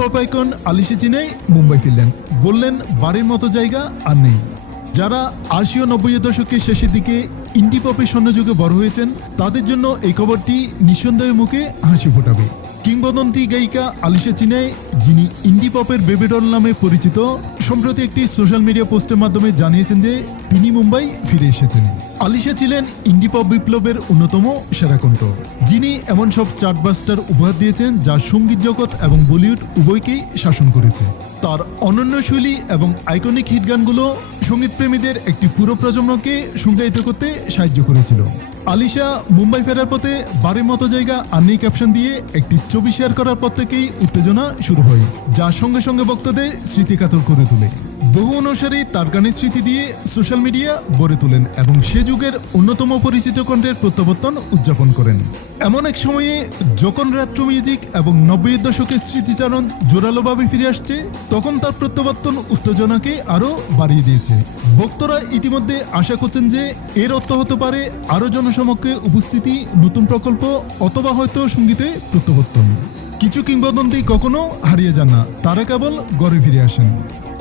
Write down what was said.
Pop icon Alisha চিনাই মুম্বাই ফিরলেন, বললেন বাড়ির মতো জায়গা আর নেই। যারা ৮০ ও ৯০-এর দশকের শেষের দিকে ইন্ডি পপের স্বর্ণযুগে বড় হয়েছেন তাদের জন্য এই খবরটি নিঃসন্দেহে মুখে হাসি ফোটাবে। কিংবদন্তি গায়িকা আলিশা চিনাই, যিনি ইন্ডি পপের বেবি ডল নামে পরিচিত, সম্প্রতি একটি সোশ্যাল মিডিয়া পোস্টের মাধ্যমে জানিয়েছেন যে তিনি মুম্বাই ফিরে এসেছেন। আলিশা ছিলেন ইন্ডি পপ বিপ্লবের অন্যতম সেরা কণ্ঠ, যিনি এমন সব চার্টবাস্টার উপহার দিয়েছেন যা সঙ্গীত জগৎ এবং বলিউড উভয়কেই শাসন করেছে। তার অনন্য শৈলী এবং আইকনিক হিট গানগুলো সঙ্গীতপ্রেমীদের একটি পুরো প্রজন্মকে সংজ্ঞায়িত করতে সাহায্য করেছিল। আলিশা মুম্বাই ফেরার পথে বাড়ির মতো জায়গা আর নেই ক্যাপশন দিয়ে একটি ছবি শেয়ার করার পর থেকেই উত্তেজনা শুরু হয়, যা সঙ্গে সঙ্গে ভক্তদের স্মৃতিকাতর করে তোলে। বহু অনুসারী তার গানের স্মৃতি দিয়ে সোশ্যাল মিডিয়া ভরে তোলেন এবং সে যুগের অন্যতম পরিচিত কণ্ঠের প্রত্যাবর্তন উদযাপন করেন। এমন এক সময়ে যখন রেট্রো মিউজিক এবং ৯০-এর দশকের স্মৃতিচারণ জোরালোভাবে ফিরে আসছে, তখন তার প্রত্যাবর্তন উত্তেজনাকে আরও বাড়িয়ে দিয়েছে। ভক্তরা ইতিমধ্যে আশা করছেন যে এর অর্থ হতে পারে আরও জনসমক্ষে উপস্থিতি, নতুন প্রকল্প অথবা হয়তো সঙ্গীতে প্রত্যাবর্তন। কিছু কিংবদন্তি কখনো হারিয়ে যান না, তারা কেবল ঘরে ফিরে আসেন।